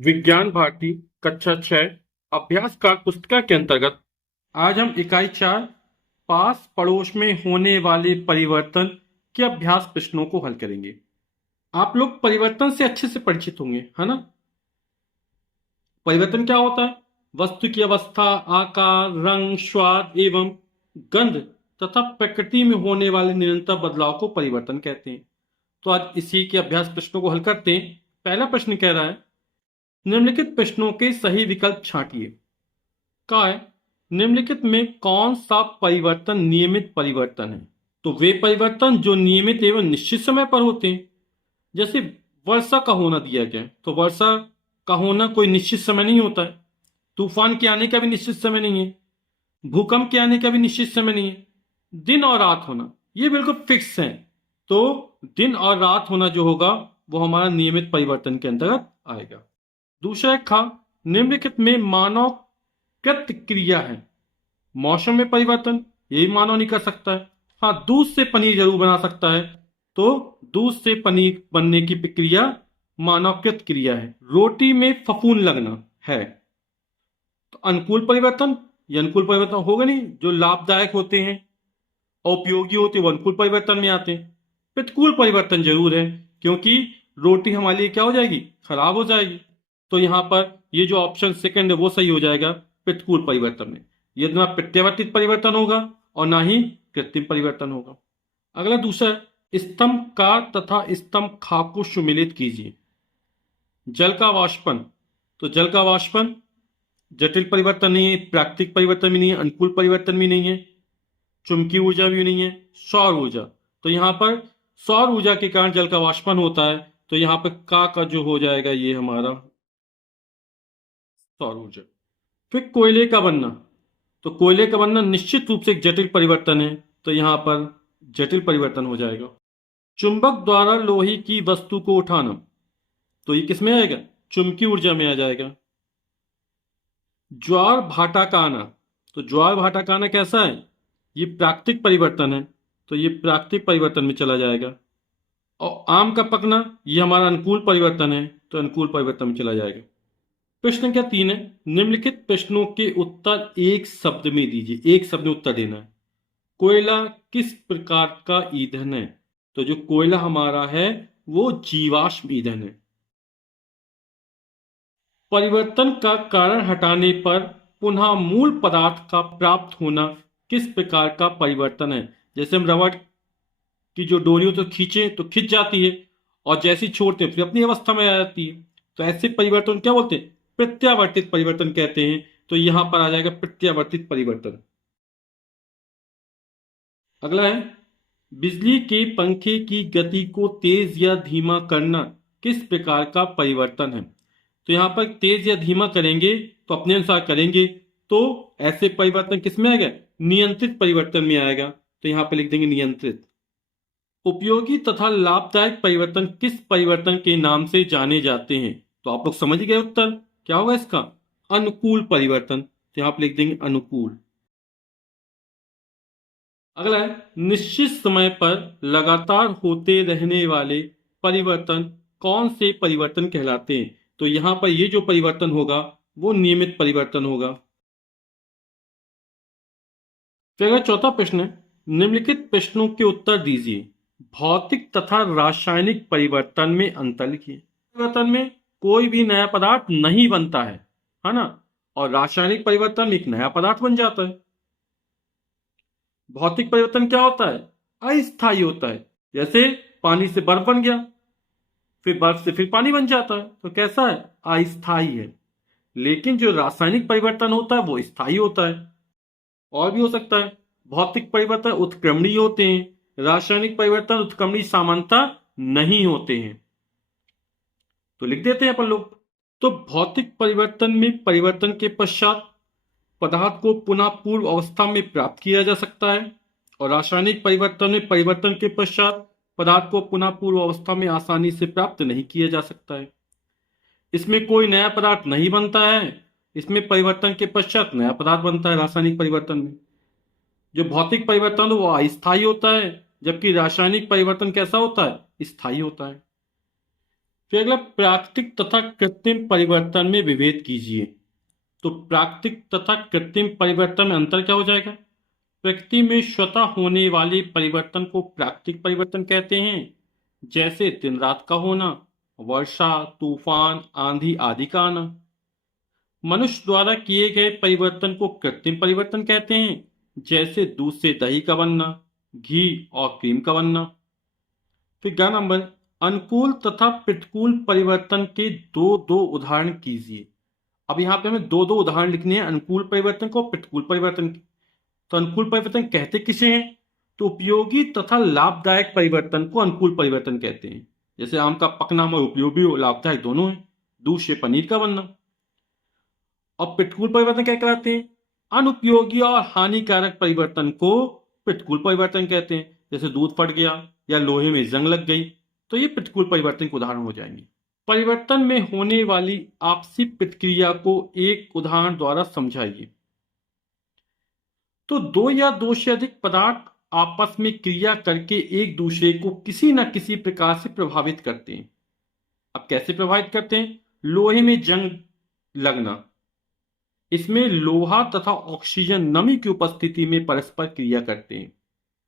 विज्ञान भारती कक्षा 6 अभ्यास काल पुस्तिका के अंतर्गत आज हम इकाई 4 पास पड़ोस में होने वाले परिवर्तन के अभ्यास प्रश्नों को हल करेंगे। आप लोग परिवर्तन से अच्छे से परिचित होंगे, है ना। परिवर्तन क्या होता है? वस्तु की अवस्था, आकार, रंग, स्वाद एवं गंध तथा प्रकृति में होने वाले निरंतर बदलाव को परिवर्तन कहते हैं। तो आज इसी के अभ्यास प्रश्नों को हल करते हैं। पहला प्रश्न कह रहा है, निम्नलिखित प्रश्नों के सही विकल्प छांटिए। का है, निम्नलिखित में कौन सा परिवर्तन नियमित परिवर्तन है? तो वे परिवर्तन जो नियमित एवं निश्चित समय पर होते हैं। जैसे वर्षा का होना दिया गया है, तो वर्षा का होना कोई निश्चित समय नहीं होता है। तूफान के आने का भी निश्चित समय नहीं है। भूकंप के आने का भी निश्चित समय नहीं है। दिन और रात होना ये बिल्कुल फिक्स है। तो दिन और रात होना जो होगा वो हमारा नियमित परिवर्तन के अंतर्गत आएगा। दूसरा एक था, निम्नलिखित में मानव कृत क्रिया है। मौसम में परिवर्तन, ये भी मानव नहीं कर सकता है। हाँ, दूध से पनीर जरूर बना सकता है। तो दूध से पनीर बनने की प्रक्रिया मानवकृत क्रिया है। रोटी में फफूंद लगना है। तो अनुकूल परिवर्तन, ये अनुकूल परिवर्तन होगा नहीं। जो लाभदायक होते हैं और उपयोगी होते हैं वो अनुकूल परिवर्तन में आते हैं। प्रतिकूल परिवर्तन जरूर है, क्योंकि रोटी हमारे लिए क्या हो जाएगी? खराब हो जाएगी। तो यहां पर ये जो ऑप्शन सेकंड है वो सही हो जाएगा प्रतिकूल परिवर्तन में। ये ना प्रत्यावर्तित परिवर्तन होगा और ना ही कृत्रिम परिवर्तन होगा। अगला दूसरा है, स्तंभ का तथा स्तंभ खा को सुमिलित कीजिए। जल का वाष्पन, तो जल का वाष्पन जटिल परिवर्तन नहीं है, प्राकृतिक परिवर्तन भी नहीं है, अनुकूल परिवर्तन भी नहीं है, चुंबकीय ऊर्जा भी नहीं है, सौर ऊर्जा। तो यहां पर सौर ऊर्जा के कारण जल का वाष्पन होता है। तो यहां पर का जो हो जाएगा ये हमारा सौर ऊर्जा। फिर कोयले का बनना, तो कोयले का बनना निश्चित रूप से एक जटिल परिवर्तन है। तो यहां पर जटिल परिवर्तन हो जाएगा। चुंबक द्वारा लोहे की वस्तु को उठाना, तो ये किसमें आएगा? चुंबकीय ऊर्जा में आ जाएगा। ज्वार भाटा का आना, तो ज्वार भाटा का आना कैसा है? ये प्राकृतिक परिवर्तन है। तो ये प्राकृतिक परिवर्तन में चला जाएगा। और आम का पकना, ये हमारा अनुकूल परिवर्तन है। तो अनुकूल परिवर्तन में चला जाएगा। प्रश्न संख्या 3 है, निम्नलिखित प्रश्नों के उत्तर एक शब्द में दीजिए। एक शब्द में उत्तर देना है। कोयला किस प्रकार का ईंधन है? तो जो कोयला हमारा है वो जीवाश्म ईंधन है। परिवर्तन का कारण हटाने पर पुनः मूल पदार्थ का प्राप्त होना किस प्रकार का परिवर्तन है? जैसे हम रबड़ की जो डोरी तो खींचे तो खिंच जाती है और जैसे ही छोड़ते हैं फिर अपनी अवस्था में आ जाती है। तो ऐसे परिवर्तन क्या बोलते हैं? प्रत्यावर्तित परिवर्तन कहते हैं। तो यहां पर आ जाएगा प्रत्यावर्तित परिवर्तन। अगला है, बिजली के पंखे की गति को तेज या धीमा करना किस प्रकार का परिवर्तन है? तो यहां पर तेज या धीमा करेंगे तो अपने अनुसार करेंगे। तो ऐसे परिवर्तन किस में आएगा? नियंत्रित परिवर्तन में आएगा। तो यहां पर लिख देंगे नियंत्रित। उपयोगी तथा लाभदायक परिवर्तन किस परिवर्तन के नाम से जाने जाते हैं? तो आप लोग समझ गए उत्तर क्या होगा इसका? अनुकूल परिवर्तन। तो यहां पर लिख देंगे अनुकूल। अगला है, निश्चित समय पर लगातार होते रहने वाले परिवर्तन कौन से परिवर्तन कहलाते हैं? तो यहां पर ये जो परिवर्तन होगा वो नियमित परिवर्तन होगा। फिर अगला चौथा प्रश्न है, निम्नलिखित प्रश्नों के उत्तर दीजिए। भौतिक तथा रासायनिक परिवर्तन में अंतर लिखिए। परिवर्तन में कोई भी नया पदार्थ नहीं बनता है ना। और रासायनिक परिवर्तन में एक नया पदार्थ बन जाता है। भौतिक परिवर्तन क्या होता है? अस्थायी होता है। जैसे पानी से बर्फ बन गया, फिर बर्फ से फिर पानी बन जाता है। तो कैसा है? अस्थायी है। लेकिन जो रासायनिक परिवर्तन होता है वो स्थायी होता है। और भी हो सकता है। भौतिक परिवर्तन उत्क्रमणीय होते हैं, रासायनिक परिवर्तन उत्क्रमणीय सामान्यतः नहीं होते हैं। तो लिख देते हैं अपन लोग। तो भौतिक परिवर्तन में परिवर्तन के पश्चात पदार्थ को पुनः पूर्व अवस्था में प्राप्त किया जा सकता है। और रासायनिक परिवर्तन में परिवर्तन के पश्चात पदार्थ को पुनः पूर्व अवस्था में आसानी से प्राप्त नहीं किया जा सकता है। इसमें कोई नया पदार्थ नहीं बनता है। इसमें परिवर्तन के पश्चात नया पदार्थ बनता है। रासायनिक परिवर्तन में जो भौतिक परिवर्तन वो अस्थायी होता है, जबकि रासायनिक परिवर्तन कैसा होता है? स्थायी होता है। फिर अगला प्राकृतिक तथा कृत्रिम परिवर्तन में विभेद कीजिए। तो प्राकृतिक तथा कृत्रिम परिवर्तन में अंतर क्या हो जाएगा? प्रकृति में स्वतः होने वाले परिवर्तन को प्राकृतिक परिवर्तन कहते हैं, जैसे दिन रात का होना, वर्षा, तूफान, आंधी आदि का आना। मनुष्य द्वारा किए गए परिवर्तन को कृत्रिम परिवर्तन कहते हैं, जैसे दूध से दही का बनना, घी और क्रीम का बनना। फिर ग नंबर, अनुकूल तथा प्रतिकूल परिवर्तन के दो दो उदाहरण कीजिए। अब यहाँ पे हमें दो दो उदाहरण लिखने हैं, अनुकूल परिवर्तन को, प्रतिकूल परिवर्तन के। तो अनुकूल परिवर्तन कहते किसे हैं? तो उपयोगी तथा लाभदायक परिवर्तन को अनुकूल परिवर्तन कहते हैं। जैसे आम का पकना हमारे उपयोगी और लाभदायक दोनों है, दूध से पनीर का बनना। और प्रतिकूल परिवर्तन क्या कहलाते हैं? अनुपयोगी और हानिकारक परिवर्तन को प्रतिकूल परिवर्तन कहते हैं। जैसे दूध फट गया या लोहे में जंग लग गई, तो ये प्रतिकूल परिवर्तन के उदाहरण हो जाएंगे। परिवर्तन में होने वाली आपसी प्रतिक्रिया को एक उदाहरण द्वारा समझाइए। तो दो या दो से अधिक पदार्थ आपस में क्रिया करके एक दूसरे को किसी न किसी प्रकार से प्रभावित करते हैं। अब कैसे प्रभावित करते हैं? लोहे में जंग लगना, इसमें लोहा तथा ऑक्सीजन नमी की उपस्थिति में परस्पर क्रिया करते हैं।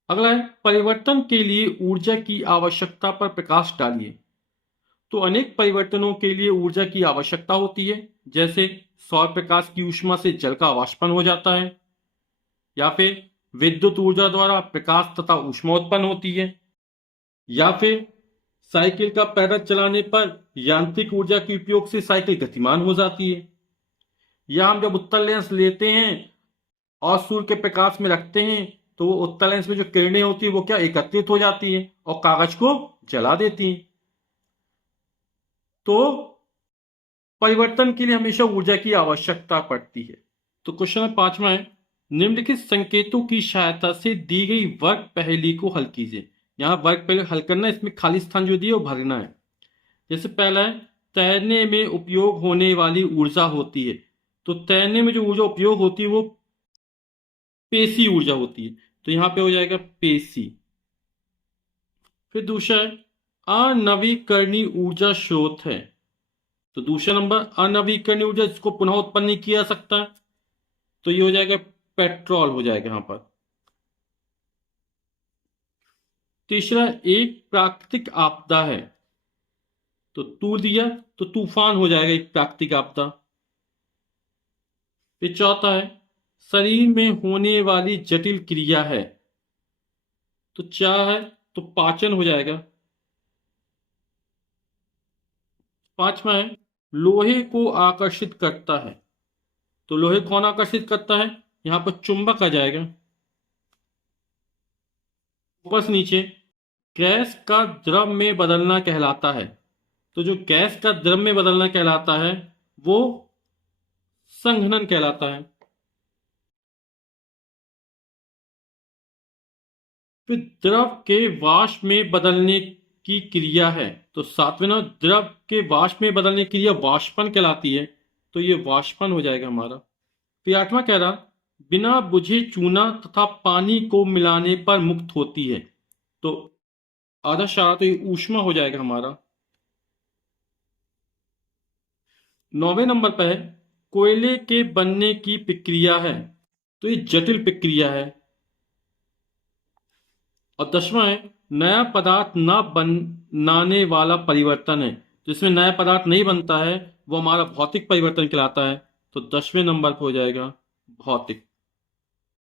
अगला है, परिवर्तन के लिए ऊर्जा की आवश्यकता पर प्रकाश डालिए। तो अनेक परिवर्तनों के लिए ऊर्जा की आवश्यकता होती है, जैसे सौर प्रकाश की ऊष्मा से जल का वाष्पन हो जाता है, या फिर विद्युत ऊर्जा द्वारा प्रकाश तथा ऊष्मा उत्पन्न होती है, या फिर साइकिल का पैडल चलाने पर यांत्रिक ऊर्जा के उपयोग से साइकिल गतिमान हो जाती है, या हम जब उत्तल लेंस लेते हैं और सूर्य के प्रकाश में रखते हैं तो वो उत्तल लेंस में जो किरणें होती है वो क्या एकत्रित हो जाती है और कागज को जला देती हैं। तो परिवर्तन के लिए हमेशा ऊर्जा की आवश्यकता पड़ती है। तो क्वेश्चन नंबर 5वां है, निम्नलिखित संकेतों की सहायता से दी गई वर्ग पहेली को हल कीजिए। यहाँ वर्ग पहेली हल करना, इसमें खाली स्थान जो दिए वो भरना है। जैसे पहला है, तैरने में उपयोग होने वाली ऊर्जा होती है। तो तैरने में जो ऊर्जा उपयोग होती है वो पेशी ऊर्जा होती है, तो यहां पे हो जाएगा पेशी। फिर दूसरा है, अनवीकरणीय ऊर्जा स्रोत है। तो दूसरा नंबर अनवीकरणीय ऊर्जा, जिसको पुनः उत्पन्न नहीं किया जा सकता, तो ये हो जाएगा पेट्रोल हो जाएगा यहां पर। तीसरा, एक प्राकृतिक आपदा है। तो तू दिया तो तूफान हो जाएगा एक प्राकृतिक आपदा। फिर चौथा है, शरीर में होने वाली जटिल क्रिया है। तो क्या है? तो पाचन हो जाएगा। पांचवा है, लोहे को आकर्षित करता है। तो लोहे कौन आकर्षित करता है? यहां पर चुंबक आ जाएगा। ऊपर से नीचे, गैस का द्रव में बदलना कहलाता है। तो जो गैस का द्रव में बदलना कहलाता है वो संघनन कहलाता है। फिर द्रव के वाष्प में बदलने की क्रिया है। तो सातवें नंबर, द्रव के वाष्प में बदलने की क्रिया वाष्पन कहलाती है, तो ये वाष्पन हो जाएगा हमारा। फिर आठवां कह रहा, बिना बुझे चूना तथा पानी को मिलाने पर मुक्त होती है। तो आदर्श तो ये ऊष्मा हो जाएगा हमारा। 9वें नंबर पर है, कोयले के बनने की प्रक्रिया है। तो ये जटिल प्रक्रिया है। और 10वां है, नया पदार्थ न बनाने वाला परिवर्तन है। जिसमें नया पदार्थ नहीं बनता है वो हमारा भौतिक परिवर्तन कहलाता है। तो 10वें नंबर पर हो जाएगा भौतिक।